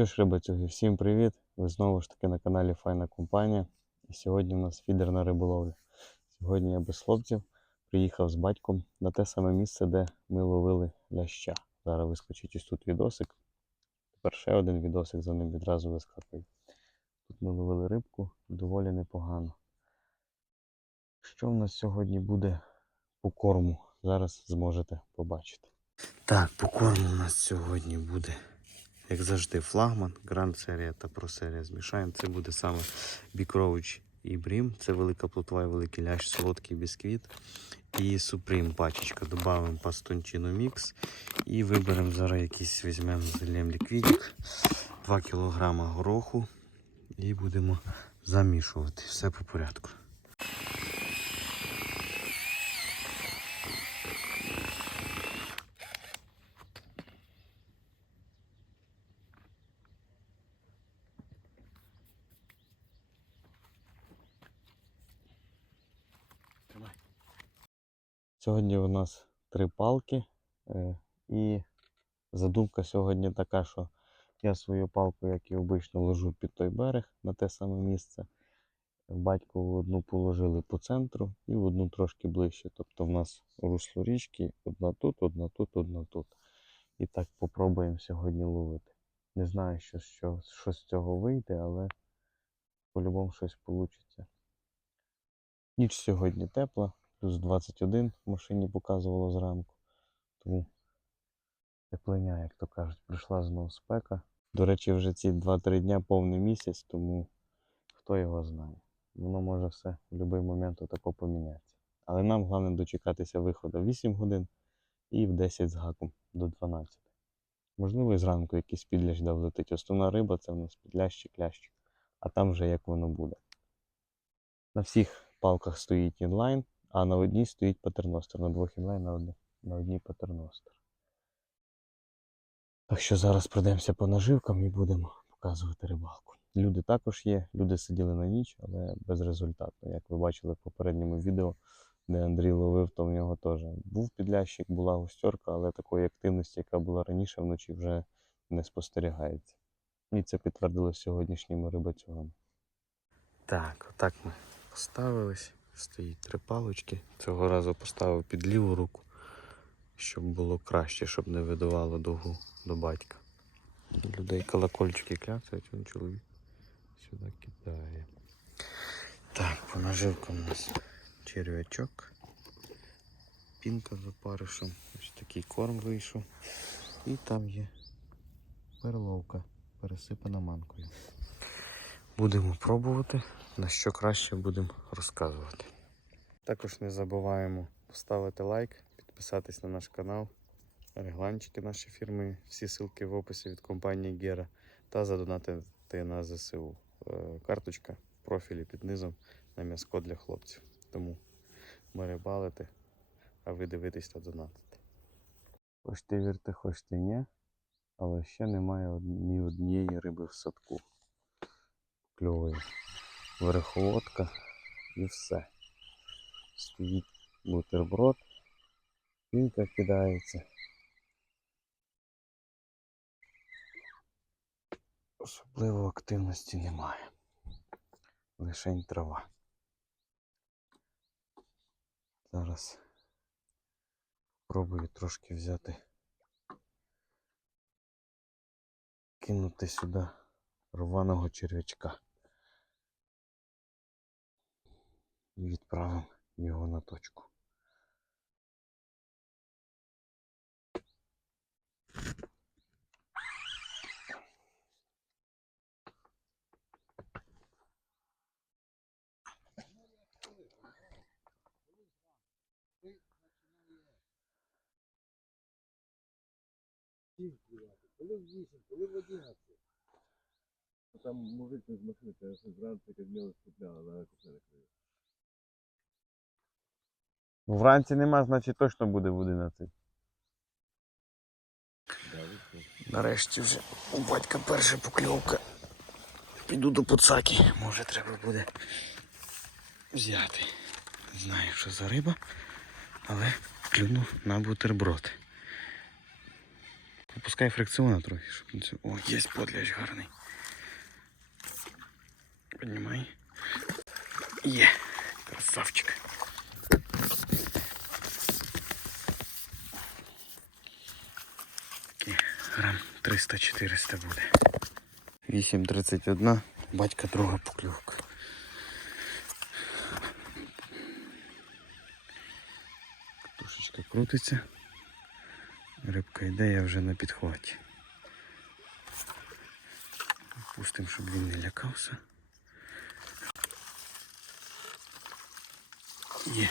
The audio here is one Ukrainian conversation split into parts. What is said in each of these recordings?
Що ж, рибацюги, всім привіт! Ви знову ж таки на каналі Файна Компанія. І сьогодні у нас фідерна риболовля. Сьогодні я без хлопців приїхав з батьком на те саме місце, де ми ловили ляща. Зараз вискочить ось тут відосик. Тепер ще один відосик за ним відразу вискакує. Тут ми ловили рибку доволі непогано. Що в нас сьогодні буде по корму? Зараз зможете побачити. Так, по корму у нас сьогодні буде як завжди, флагман, гранд серія та про серія змішаємо. Це буде саме бікрович і брім. Це велика плотва і великий лящ, солодкий бісквіт. І суприм пачечка. Добавимо пастончино мікс. І виберемо зараз якийсь візьмемо зелем ліквідик, 2 кг гороху. І будемо замішувати. Все по порядку. Сьогодні у нас три палки. е, І задумка сьогодні така, що я свою палку, як і обично, ложу під той берег на те саме місце. Батько в одну положили по центру і в одну трошки ближче. Тобто в нас русло річки одна тут, одна тут, одна тут. І так попробуємо сьогодні ловити. Не знаю, що, що, що з цього вийде, але по-любому щось вийде. Ніч сьогодні тепла, плюс 21 в машині показувало зранку. Тому теплиня, як то кажуть, прийшла знову спека. До речі, вже ці 2-3 дня повний місяць, тому хто його знає. Воно може все в будь-який момент отако помінятися. Але нам головне дочекатися виходу 8 годин і в 10 з гаком до 12. Можливо, і зранку якийсь підлящ да влетить. Основна риба це в нас підлящ чи. А там вже як воно буде. На всіх палках стоїть інлайн, а на одній стоїть патерностер. На двох інлайн, на, одній, на одній патерностер. Так що зараз пройдемося по наживкам і будемо показувати рибалку. Люди також є, люди сиділи на ніч, але безрезультатно. Як ви бачили в попередньому відео, де Андрій ловив, то в нього теж був підлящик, була густерка, але такої активності, яка була раніше вночі, вже не спостерігається. І це підтвердилось сьогоднішніми рибацюгами. Так, отак ми поставились. Стоїть три палочки. Цього разу поставив під ліву руку, щоб було краще, щоб не видавало дугу до батька. Людей колокольчики кляцають, він чоловік сюди кидає. Так, по наживкам у нас черв'ячок, пінка з опаришем, ось такий корм вийшов. І там є перловка, пересипана манкою. Будемо пробувати, на що краще будемо розказувати. Також не забуваємо поставити лайк, підписатись на наш канал, регланчики наші фірми, всі ссылки в описі від компанії Гера та задонатити на ЗСУ. Е, Карточка в профілі під низом на м'язко для хлопців. Тому ми рибалити, а ви дивитесь та донатите. Хочете вірте, хочете ні, але ще немає ні однієї риби в садку. Кльової. Верховодка і все. Стоїть бутерброд, пінка кидається. Особливо активності немає. Лишень трава. Зараз спробую трошки взяти, кинути сюди рваного черв'ячка. І відправимо його на точку. Коли в 8, коли в 11. Там мужик не з машини, конечно, зранку як міло скупляла, на коса не криє. Ну, Вранці нема, значить точно буде в 11. Да, ви що? Нарешті вже у батька перша покльовка. Піду до пуцаки. Може треба буде взяти. Не знаю, що за риба, але клюнув на бутерброд. Опускай фрикціона трохи, щоб це. О, є подляч гарний. Піднімай. Є. Красавчик. Такий грам 300-400 буде. 8.31. Батька друга покльовка. Тушечка крутиться. Рибка йде, я вже на підхваті. Пустим, щоб він не лякався. Є.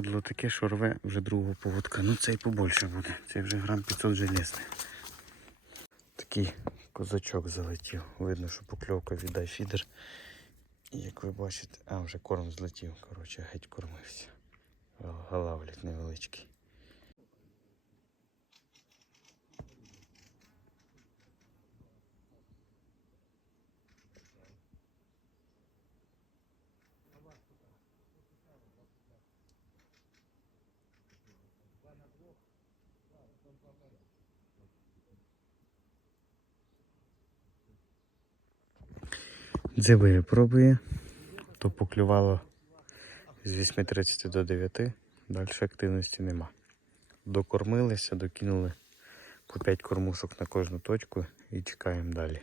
Падло таке, що рве вже другого поводка. Ну цей побольше буде. Цей вже грам 500 железний. Такий козачок залетів. Видно, що покльовка віддай фідер. І як ви бачите, а вже корм злетів. Коротше, геть кормився. Галавлік невеличкий. Дзиби пробує. То поклювало з 8.30 до 9. Далі активності нема. Докормилися, докинули по 5 кормушок на кожну точку і чекаємо далі.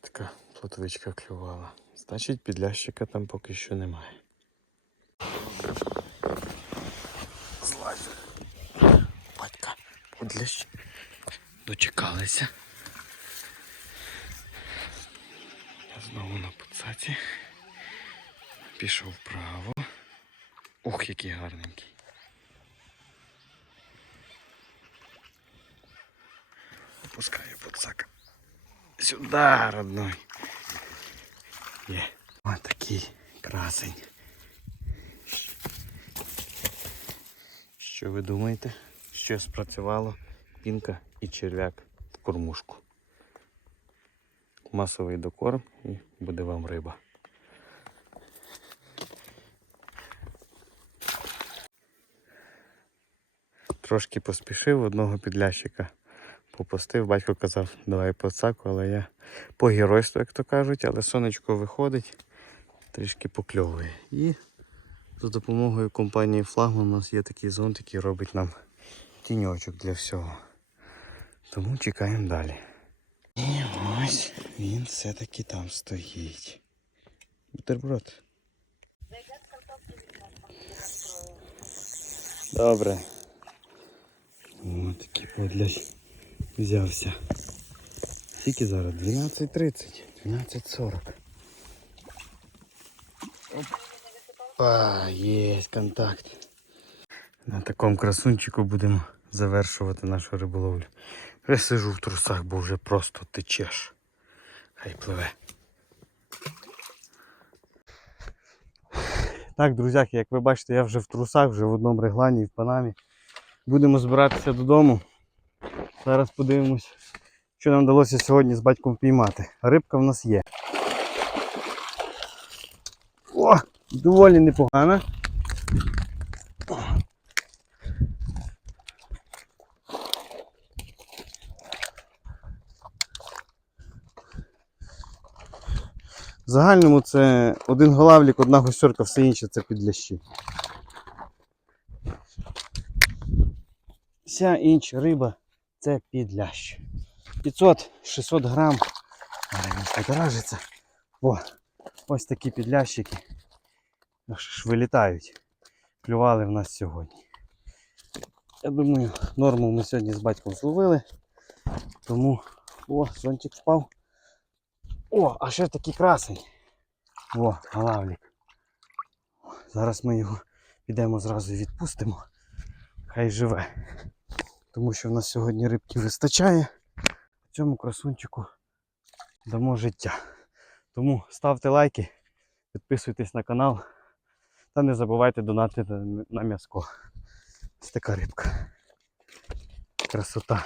Така плотвичка клювала. Значить, підлящика там поки що немає. Подлящ. Дочекалися. Я знову на пуцаці. Пішов вправо. Ох, який гарненький. Опускаю пуцак. Сюда, родной. Є. Ось такий красень. Що ви думаєте? Що спрацювало? Пінка і черв'як в кормушку. Масовий докорм і буде вам риба. Трошки поспішив одного підлящика. Попустив, батько казав, давай подсаку, але я по геройству, як то кажуть, але сонечко виходить, трішки покльовує. І за допомогою компанії Флагман у нас є такий зонт, який робить нам тіньочок для всього. Тому чекаємо далі. І ось він все-таки там стоїть. Бутерброд. Добре. О, такий подляч взявся. Скільки зараз? 12.30, 12.40. Опа, є контакт. На такому красунчику будемо Завершувати нашу риболовлю. Я сижу в трусах, бо вже просто течеш. Хай пливе. Так, друзяки, як ви бачите, я вже в трусах, вже в одному реглані і в панамі. Будемо збиратися додому. Зараз подивимось, що нам вдалося сьогодні з батьком впіймати. Рибка в нас є. О, доволі непогана. В загальному це один голавлік, одна гусьорка, все інше це підлящі. Вся інша риба це підлящ. 500-600 грам. Зараз він фоторажиться. О, ось такі підлящики. Аж вилітають. Клювали в нас сьогодні. Я думаю, норму ми сьогодні з батьком зловили. Тому о, зонтик впав. О, а ще такий красень. О, галавлік. Зараз ми його підемо зразу і відпустимо. Хай живе. Тому що в нас сьогодні рибки вистачає. Цьому красунчику дамо життя. Тому ставте лайки, підписуйтесь на канал та не забувайте донатити на м'язко. Ось така рибка. Красота.